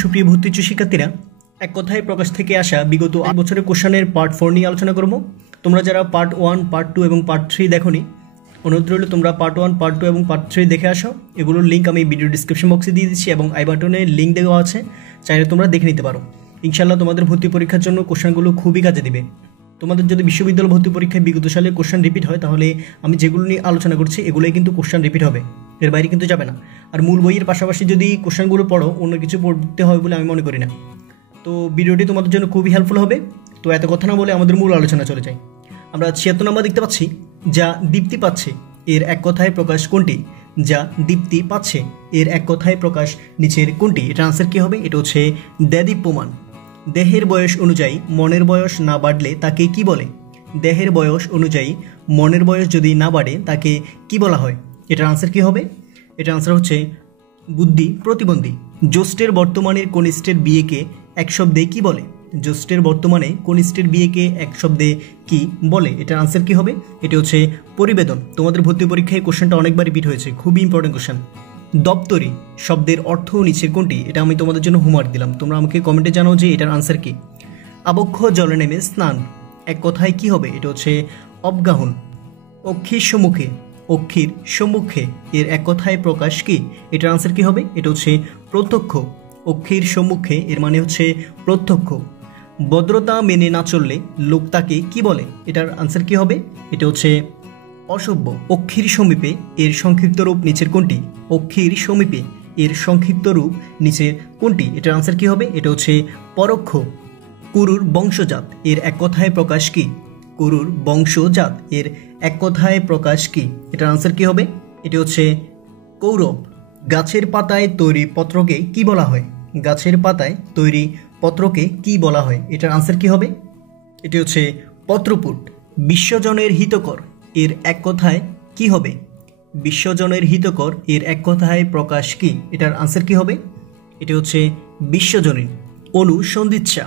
সুপ্রিয় ভর্তি ইচ্ছুক শিক্ষার্থীরা, এক কথায় প্রকাশ থেকে আসা বিগত 8 বছরের কোশ্চেনের পার্ট 4 নিয়ে আলোচনা করব। তোমরা যারা পার্ট 1, পার্ট 2 এবং পার্ট 3 দেখোনি, অনুরোধ রইল তোমরা পার্ট 1, পার্ট 2 এবং পার্ট 3 দেখে আসো। এগুলোর লিঙ্ক আমি ভিডিও ডিসক্রিপশন বক্সে দিয়ে দিচ্ছি এবং আই বাটনে লিঙ্ক দেওয়া আছে, চাইলে তোমরা দেখে নিতে পারো। ইনশাআল্লাহ তোমাদের ভর্তি পরীক্ষার জন্য কোশ্চেনগুলো খুবই কাজে দিবে। তোমাদের যদি বিশ্ববিদ্যালয় ভর্তি পরীক্ষায় বিগত সালে কোশ্চেন রিপিট হয়, তাহলে আমি যেগুলো নিয়ে আলোচনা করছি এগুলোই কিন্তু কোশ্চেন রিপিট হবে, এর বাইরে কিন্তু যাবে না। আর মূল বইয়ের পাশাপাশি যদি কোশ্চেনগুলো পড়ো, অন্য কিছু পড়তে হয় বলে আমি মনে করি না। তো ভিডিওটি তোমাদের জন্য খুবই হেল্পফুল হবে। তো এত কথা না বলে আমাদের মূল আলোচনা চলে যাই। আমরা 76 নম্বর দেখতে পাচ্ছি, যা দীপ্তি পাচ্ছে এর এক কথায় প্রকাশ কোনটি? যা দীপ্তি পাচ্ছে এর এক কথায় প্রকাশ নিচের কোনটি? এটা আনসার কী হবে? এটা হচ্ছে দেদীপ্যমান। দেহের বয়স অনুযায়ী মনের বয়স না বাড়লে তাকে কি বলে? দেহের বয়স অনুযায়ী মনের বয়স যদি না বাড়ে তাকে কি বলা হয়? এটার আনসার কী হবে? এটার আনসার হচ্ছে বুদ্ধি প্রতিবন্ধী। জ্যৈষ্ঠের বর্তমানের কনিষ্ঠের বিয়েকে এক শব্দে কি বলে? জ্যৈষ্ঠের বর্তমানে কনিষ্ঠের বিয়েকে এক শব্দে কি বলে? এটার আনসার কি হবে? এটা হচ্ছে পরিবেদন। তোমাদের ভর্তি পরীক্ষায় কোশ্চেনটা অনেকবার রিপিট হয়েছে, খুবই ইম্পর্টেন্ট কোশ্চেন। দপ্তরি শব্দের অর্থ নিচের কোনটি? এটা আমি তোমাদের জন্য হোমওয়ার্ক দিলাম, তোমরা আমাকে কমেন্টে জানাও যে এটার আনসার কি। আবক্ষ জলে নেমে স্নান এক কথায় কি হবে? এটা হচ্ছে অবগাহন। অক্ষির সম্মুখে, অক্ষির সম্মুখে এর এক কথায় প্রকাশ কি? এটার আনসার কি হবে? এটা হচ্ছে প্রত্যক্ষ। অক্ষির সম্মুখে এর মানে হচ্ছে প্রত্যক্ষ। ভদ্রতা মেনে না চললে লোক তাকে কি বলে? এটার আনসার কি হবে? এটা হচ্ছে অসভ্য। অক্ষির সমীপে এর সংক্ষিপ্ত রূপ নিচের কোনটি? অক্ষির সমীপে এর সংক্ষিপ্ত রূপ নিচের কোনটি? এটার আনসার কি হবে? এটা হচ্ছে পরোক্ষ। কুরুর বংশজাত এর এক কথায় প্রকাশ কি? কুরুর বংশজাত এর এক কথায় প্রকাশ কি? এটার আনসার কি হবে? এটা হচ্ছে কৌরব। গাছের পাতায় তৈরি পত্রকে কি বলা হয়? গাছের পাতায় তৈরি পত্রকে কি বলা হয়? এটার আনসার কি হবে? এটি হচ্ছে পত্রপুট। বিশ্বজনের হিতকর এর এক কথায় কি হবে? বিশ্বজনের হিতকর এর এক কথায় প্রকাশ কি? এটার আনসার কি হবে? এটি হচ্ছে বিশ্বজনীন। অনুসন্ধিৎসা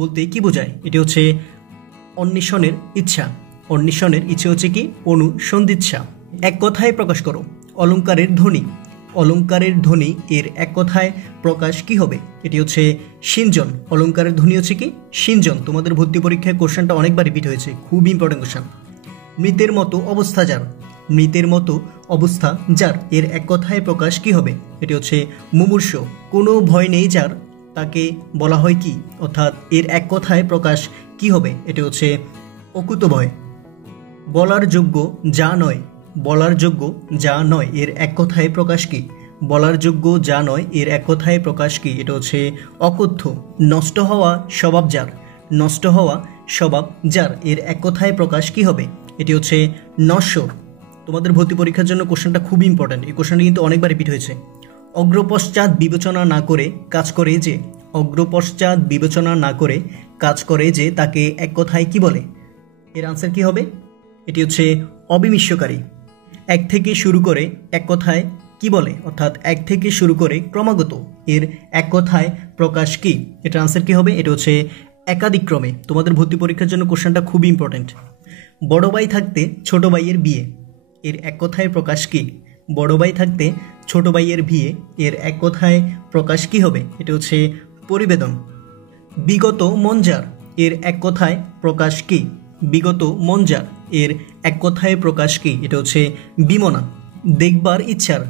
বলতে কি বোঝায়? এটি হচ্ছে অন্বেষণের ইচ্ছা। অন্বেষণের ইচ্ছে হচ্ছে কি? অনুসন্ধিৎসা। এক কথায় প্রকাশ করো। অলঙ্কারের ধ্বনি। অলঙ্কারের ধ্বনি এর এক কথায় প্রকাশ কি হবে? এটি হচ্ছে সিঞ্জন। অলঙ্কারের ধ্বনি হচ্ছে কি? সিঞ্জন। তোমাদের ভর্তি পরীক্ষায় কোশ্চেনটা অনেকবার রিপিট হয়েছে, খুব ইম্পর্টেন্ট কোশ্চেন। মৃতের মতো অবস্থা যার। মৃতের মতো অবস্থা যার এর এক কথায় প্রকাশ কি হবে? এটি হচ্ছে মুমূর্ষ। কোনো ভয় নেই যার, তাকে বলা হয় কি? অর্থাৎ এর এক কথায় প্রকাশ কি হবে? এটি হচ্ছে অকুতভয়। বলার যোগ্য যা নয়। বলার যোগ্য যা নয় এর এক কথায় প্রকাশ কি? বলার যোগ্য যা নয় এর এক কথায় প্রকাশ কি? এটা হচ্ছে অকথ্য। নষ্ট হওয়া স্বভাব যার। নষ্ট হওয়া স্বভাব যার এর এক কথায় প্রকাশ কি হবে? এটি হচ্ছে নশ্বর। তোমাদের ভর্তি পরীক্ষার জন্য কোশ্চেনটা খুবই ইম্পর্ট্যান্ট, এই কোশ্চেনটা কিন্তু অনেকবার রিপিট হয়েছে। অগ্রপশ্চাৎ বিবেচনা না করে কাজ করে যে। অগ্রপশ্চাৎ বিবেচনা না করে কাজ করে যে তাকে এক কথায় কি বলে? এর আনসার কি হবে? এটি হচ্ছে অবিমিষ্যকারী। এক থেকে শুরু করে এক কথায় কি বলে? অর্থাৎ এক থেকে শুরু করে ক্রমাগত এর এক কথায় প্রকাশ কি? এটার আনসার কি হবে? এটা হচ্ছে একাদিক্রমে। তোমাদের ভর্তি পরীক্ষার জন্য কোশ্চেনটা খুবই ইম্পর্টেন্ট। বড় ভাই থাকতে ছোট ভাইয়ের বিয়ে এর এক কথায় প্রকাশ কি? বড় ভাই থাকতে ছোট ভাইয়ের বিয়ে এর এক কথায় প্রকাশ কি হবে? এটা হচ্ছে পরিবেদন। বিগত মঞ্জার এর এক কথায় প্রকাশ কি? বিগত মঞ্জার এর এক কথায় প্রকাশ কি? এটা হচ্ছে বিমনা। দেখবার ইচ্ছার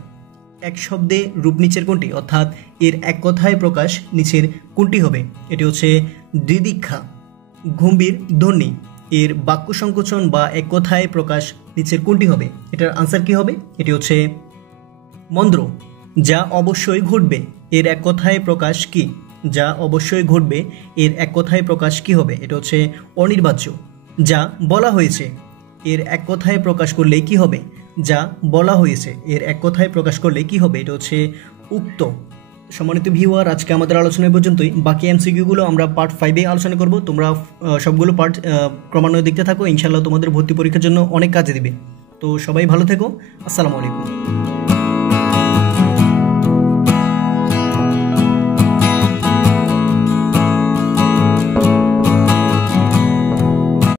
এক শব্দে রূপ নিচের কোনটি? অর্থাৎ এর এক কথায় প্রকাশ নিচের কোনটি হবে? এটি হচ্ছে দিদিক্ষা। গম্ভীর ধ্বনি এর বাক্য সংকোচন বা এক কথায় প্রকাশ নিচের কোনটি হবে? এটার আনসার কি হবে? এটি হচ্ছে মন্দ্র। যা অবশ্যই ঘটবে এর এক কথায় প্রকাশ কি? যা অবশ্যই ঘটবে এর এক কথায় প্রকাশ কি হবে? এটা হচ্ছে অনির্বাচ্য। যা বলা হয়েছে এর এক কথায় প্রকাশ করলে কি হবে? যা বলা হয়েছে এর এক কথায় প্রকাশ করলে কি হবে? এটা হচ্ছে উক্ত। সম্মানিত ভিউয়ার, আজকে আমাদের আলোচনা পর্যন্তই। বাকি এমসিকিউগুলো আমরা পার্ট 5-এ আলোচনা করব। তোমরা সবগুলো পার্ট ক্রমান্বয়ে দেখতে থাকো, ইনশাআল্লাহ তোমাদের ভর্তি পরীক্ষার জন্য অনেক কাজে দিবে। তো সবাই ভালো থেকো। আসসালামু আলাইকুম।